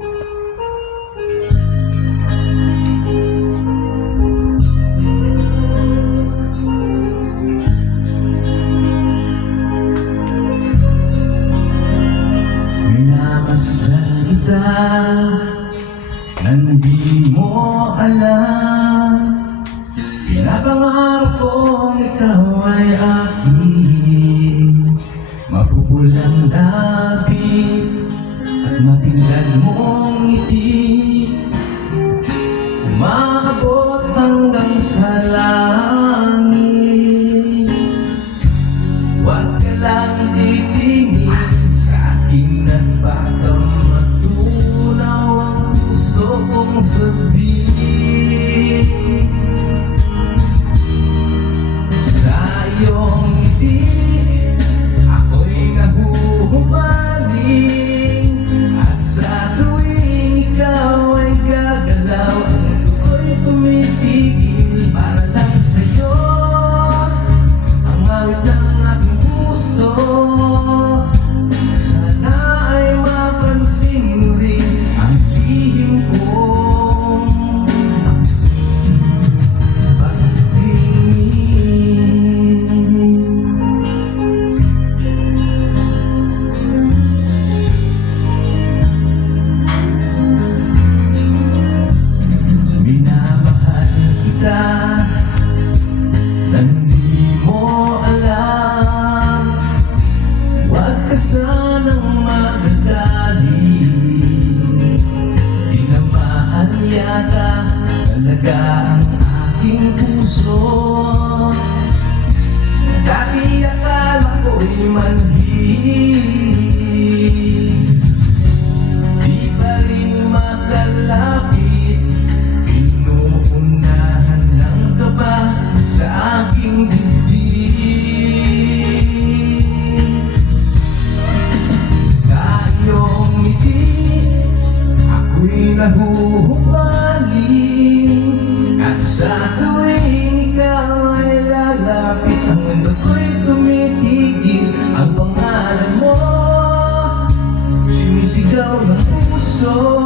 Minamasdan kita nang di mo alam. Pinapangarap kong ikaw ay akin, mapupulang labi at matingkad mong ngiti, umaabot hanggang sa langit. Huwag ka lang titingin sa akin at baka matunaw ang puso kong sabihin. Sa iyong ngiti ako'y nahuhumaling, at sa tuwing ikaw ay gagalaw, ang mundo ko'y tumitigil para lang sa'yo. Ang awit ng aking puso, sana ay mapansin mo rin ang lihim kong nang di mo alam. Huwag ka sanang magagaling, tinamaan yata talaga ang aking puso. Dati akala ko'y manhid, di pa rin makalapit, pinuunahan ng kaba sa aking dibdib. Sa iyong ngiti ako'y nahuhumaling, at sa tuwing ikaw ay lalapit, ang mundo ko'y tumitigil. Ang pangalan mo sinisigaw ng puso.